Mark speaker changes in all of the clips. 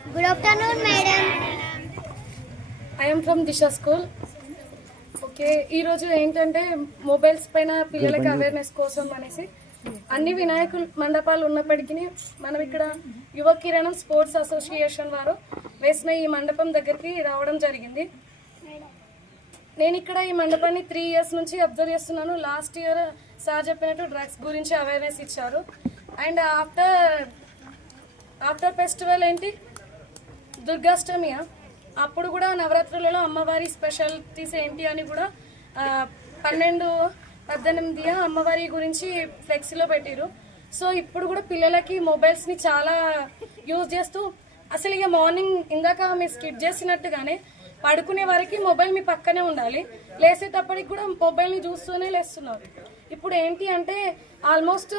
Speaker 1: Good afternoon, madam.
Speaker 2: I'm from Disha school okay ఈరోజు ఏంటంటే mobiles పైన పిల్లలకి అవేర్నెస్ కోసం అనేసి అన్ని వినాయకుల మండపాలు ఉన్నప్పటికీ మనం ఇక్కడ యువ కిరణం స్పోర్ట్స్ అసోసియేషన్ వారు వేసిన ఈ మండపం దగ్గరికి రావడం జరిగింది. నేను ఇక్కడ ఈ మండపాన్ని త్రీ ఇయర్స్ నుంచి అబ్జర్వ్ చేస్తున్నాను. లాస్ట్ ఇయర్ సార్ చెప్పినట్టు డ్రగ్స్ గురించి అవేర్నెస్ ఇచ్చారు. అండ్ ఆఫ్టర్ ఆఫ్టర్ ఫెస్టివల్ ఏంటి? దుర్గాష్టమి అప్పుడు కూడా నవరాత్రులలో అమ్మవారి స్పెషాలిటీస్ ఏంటి అని కూడా పన్నెండు పద్దెనిమిది అమ్మవారి గురించి ఫ్లెక్సీలో పెట్టారు సో ఇప్పుడు కూడా పిల్లలకి మొబైల్స్ని చాలా యూజ్ చేస్తూ అసలు ఇక మార్నింగ్ ఇందాక మీరు స్కిప్ చేసినట్టుగానే పడుకునే వరకు మొబైల్ మీ పక్కనే ఉండాలి. లేసేటప్పటికి కూడా మొబైల్ని చూస్తూనే లేస్తున్నారు. ఇప్పుడు ఏంటి అంటే almost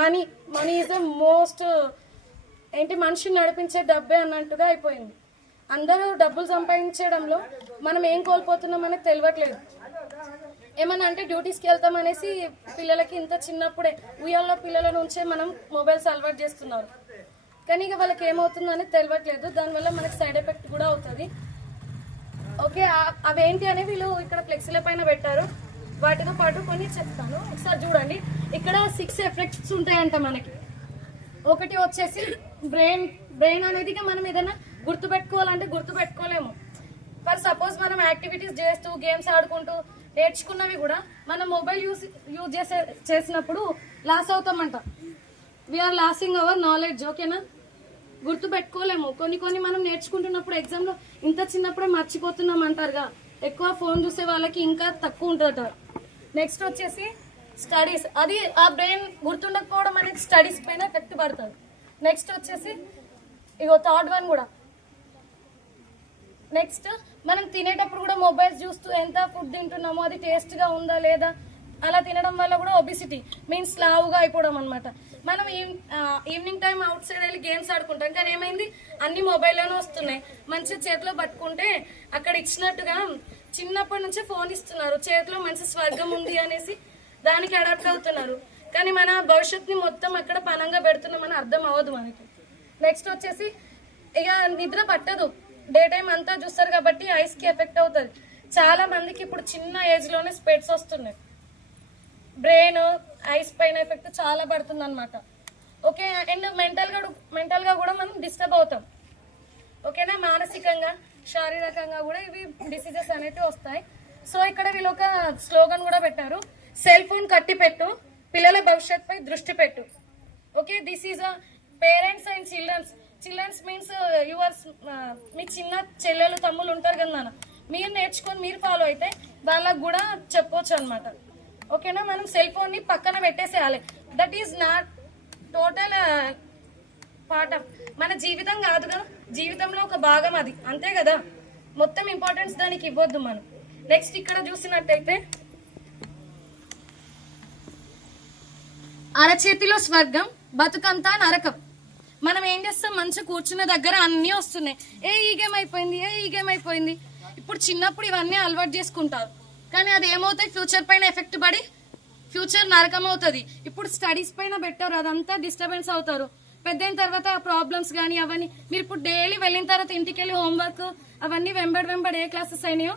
Speaker 2: money money is the most ఏంటి మనిషిని నడిపించే డబ్బే అన్నట్టుగా అయిపోయింది. అందరూ డబ్బులు సంపాదించడంలో మనం ఏం కోల్పోతున్నాం అనేది తెలియట్లేదు ఏమన్నా అంటే డ్యూటీస్కి వెళ్తాం అనేసి పిల్లలకి ఇంత చిన్నప్పుడే ఉయ్యాల్లో పిల్లల నుంచే మనం మొబైల్స్ అలవాటు చేస్తున్నారు. కానీ ఇక వాళ్ళకి ఏమవుతుందో అనేది తెలియట్లేదు దానివల్ల మనకి సైడ్ ఎఫెక్ట్ కూడా అవుతుంది. ఓకే అవేంటి అని వీళ్ళు ఇక్కడ ఫ్లెక్సీల పైన పెట్టారు. వాటితో పాటు కొన్ని చెప్తాను. ఒకసారి చూడండి. ఇక్కడ సిక్స్ ఎఫెక్ట్స్ ఉంటాయంట మనకి. ఒకటి వచ్చేసి బ్రెయిన్ బ్రెయిన్ అనేది మనం ఏదైనా గుర్తుపెట్టుకోవాలంటే గుర్తుపెట్టుకోలేము. గుర్తు పెట్టుకోలేము ఫర్ సపోజ్ మనం యాక్టివిటీస్ చేస్తూ గేమ్స్ ఆడుకుంటూ నేర్చుకున్నవి కూడా మనం మొబైల్ యూస్ యూజ్ చేసే చేసినప్పుడు లాస్ అవుతామంట. వీఆర్ లాసింగ్ అవర్ నాలెడ్జ్ ఓకేనా గుర్తు పెట్టుకోలేము కొన్ని కొన్ని మనం నేర్చుకుంటున్నప్పుడు ఎగ్జామ్లో ఇంత చిన్నప్పుడే మర్చిపోతున్నాం అంటారుగా. ఎక్కువ ఫోన్ చూసే వాళ్ళకి ఇంకా తక్కువ ఉంటుందట. నెక్స్ట్ వచ్చేసి స్టడీస్ అది ఆ బ్రెయిన్ గుర్తుండక స్టడీస్ పైన ఎఫెక్ట్ పడుతుంది నెక్స్ట్ వచ్చేసి ఇగో థర్డ్ వన్ కూడా. నెక్స్ట్ మనం తినేటప్పుడు కూడా మొబైల్స్ చూస్తూ ఎంత ఫుడ్ తింటున్నామో అది టేస్ట్గా ఉందా లేదా అలా తినడం వల్ల కూడా ఒబిసిటీ మీన్స్ లావుగా అయిపోవడం అనమాట మనం ఈవినింగ్ టైం అవుట్ సైడ్ వెళ్ళి గేమ్స్ ఆడుకుంటాం. కానీ ఏమైంది? అన్ని మొబైల్లోనే వస్తున్నాయి. మంచిగా చేతిలో పట్టుకుంటే అక్కడ ఇచ్చినట్టుగా చిన్నప్పటి నుంచే ఫోన్ ఇస్తున్నారు. చేతిలో మంచి స్వర్గం ఉంది అనేసి దానికి అడాప్ట్ అవుతున్నారు. కానీ మన భవిష్యత్తుని మొత్తం అక్కడ పనంగా పెడుతున్నామని అర్థం అవ్వదు మనకి. నెక్స్ట్ వచ్చేసి ఇక నిద్ర పట్టదు. డే టైం అంతా చూస్తారు కాబట్టి ఐస్కి ఎఫెక్ట్ అవుతుంది. చాలా మందికి ఇప్పుడు చిన్న ఏజ్లోనే స్పెట్స్ వస్తున్నాయి. బ్రెయిన్ ఐస్ పైన ఎఫెక్ట్ చాలా పడుతుంది అనమాట ఓకే అండ్ మెంటల్గా మెంటల్గా కూడా మనం డిస్టర్బ్ అవుతాం. ఓకేనా మానసికంగా శారీరకంగా కూడా ఇవి డిసీజెస్ అనేవి వస్తాయి. సో ఇక్కడ వీళ్ళు ఒక స్లోగన్ కూడా పెట్టారు. సెల్ ఫోన్ కట్టి పెట్టు పిల్లల భవిష్యత్తుపై దృష్టి పెట్టు. Okay this is a parents and childrens childrens means yours మీ చిన్న చెల్లెలు తమ్ముళ్ళు ఉంటారు కదా నాన్న. మీరు నేర్చుకొని మీరు ఫాలో అయితే వాళ్ళకు కూడా చెప్పొచ్చు అనమాట ఓకేనా మనం సెల్ ఫోన్ని పక్కన పెట్టేసేయాలి. దట్ ఈస్ నాట్ టోటల్ పాఠం మన జీవితం కాదు కదా? జీవితంలో ఒక భాగం అది. అంతే కదా? మొత్తం ఇంపార్టెన్స్ దానికి ఇవ్వద్దు మనం. నెక్స్ట్ ఇక్కడ చూసినట్టయితే అరచేతిలో స్వర్గం బతుకంతా నరకం. మనం ఏం చేస్తాం? మంచిగా కూర్చున్న దగ్గర అన్నీ వస్తున్నాయి. ఏ ఈ గేమ్ అయిపోయింది ఏ ఈ గేమ్ అయిపోయింది. ఇప్పుడు చిన్నప్పుడు ఇవన్నీ అలవాటు చేసుకుంటారు. కానీ అది ఏమవుతాయి? ఫ్యూచర్ పైన ఎఫెక్ట్ పడి ఫ్యూచర్ నరకం అవుతుంది. ఇప్పుడు స్టడీస్ పైన పెట్టారు అదంతా డిస్టర్బెన్స్ అవుతారు. పెద్ద అయిన తర్వాత ప్రాబ్లమ్స్ కానీ అవన్నీ మీరు ఇప్పుడు డైలీ వెళ్ళిన తర్వాత ఇంటికి వెళ్ళి హోంవర్క్ అవన్నీ వెంబడి వెంబడి ఏ క్లాసెస్ అయినాయో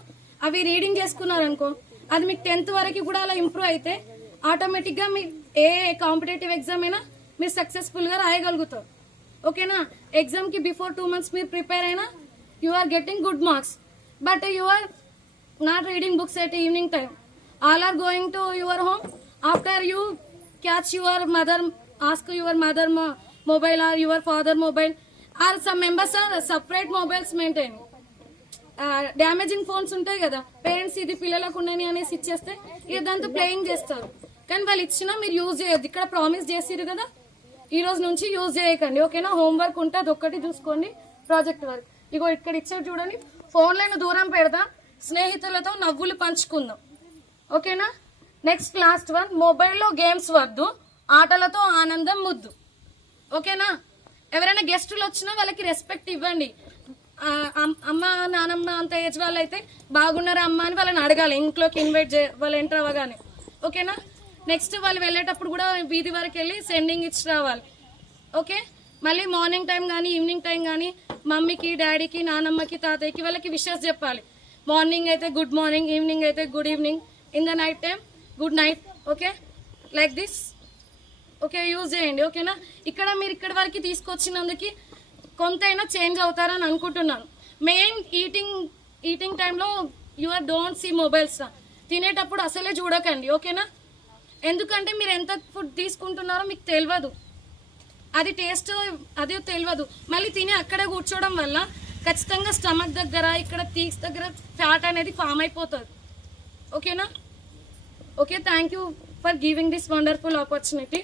Speaker 2: అవి రీడింగ్ చేసుకున్నారు అనుకో అది మీకు టెన్త్ వరకు కూడా అలా ఇంప్రూవ్ అయితే ఆటోమేటిక్గా మీ ఏ కాంపిటేటివ్ ఎగ్జామ్ అయినా మీరు సక్సెస్ఫుల్గా రాయగలుగుతారు. ఓకేనా? ఎగ్జామ్కి బిఫోర్ టూ మంత్స్ మీరు ప్రిపేర్ అయినా you are getting good marks but you are not reading books at evening time all are going to your home after you catch your mother ask your mother mobile or your father mobile or some members or separate mobiles maintain damaging phones ఉంటాయి కదా. Parents ఇది పిల్లలకు ఉండని అనేసి ఇచ్చేస్తే ఇది దాంతో playing చేస్తారు. కానీ వాళ్ళు ఇచ్చినా మీరు యూజ్ చేయొద్దు. ఇక్కడ ప్రామిస్ చేసిరు కదా? ఈ రోజు నుంచి యూజ్ చేయకండి. ఓకేనా? హోంవర్క్ ఉంటే అది ఒక్కటి చూసుకోండి. ప్రాజెక్ట్ వర్క్ ఇగో ఇక్కడ ఇచ్చారు చూడండి. ఫోన్లను దూరం పెడదాం. స్నేహితులతో నవ్వులు పంచుకుందాం. ఓకేనా? నెక్స్ట్ లాస్ట్ వన్ మొబైల్లో గేమ్స్ వద్దు. ఆటలతో ఆనందం ముద్దు. ఓకేనా? ఎవరైనా గెస్టులు వచ్చినా వాళ్ళకి రెస్పెక్ట్ ఇవ్వండి. అమ్- అమ్మ నానమ్మ అంత ఏజ్ వాళ్ళు అయితే బాగున్నారా అమ్మ అని వాళ్ళని అడగాలి. ఇంట్లోకి ఇన్వైట్ చేయ వాళ్ళు ఎంటర్ అవ్వగానే. ఓకేనా? నెక్స్ట్ వాళ్ళు వెళ్ళేటప్పుడు కూడా వీధి వరకు వెళ్ళి సెండింగ్ ఇచ్చి రావాలి. ఓకే? మళ్ళీ మార్నింగ్ టైం కానీ ఈవినింగ్ టైం కానీ మమ్మీకి డాడీకి నానమ్మకి తాతయ్యకి వాళ్ళకి విషెస్ చెప్పాలి. మార్నింగ్ అయితే గుడ్ మార్నింగ్ ఈవినింగ్ అయితే good evening in the night time good night okay? Like this okay? Use చేయండి. ఓకేనా ఇక్కడ మీరు ఇక్కడ వరకు తీసుకొచ్చినందుకు కొంతైనా చేంజ్ అవుతారని అనుకుంటున్నాను. మెయిన్ ఈటింగ్ ఈటింగ్ టైంలో you are don't see mobiles తినేటప్పుడు అసలే చూడకండి. ఓకేనా ఎందుకంటే మీరు ఎంత ఫుడ్ తీసుకుంటున్నారో మీకు తెలియదు. అది టేస్ట్ అది తెలియదు. మళ్ళీ తిని అక్కడే కూర్చోవడం వల్ల ఖచ్చితంగా స్టమక్ దగ్గర ఇక్కడ తీక్స్ దగ్గర ఫ్యాట్ అనేది ఫామ్ అయిపోతుంది. ఓకేనా? Okay thank you for giving this wonderful opportunity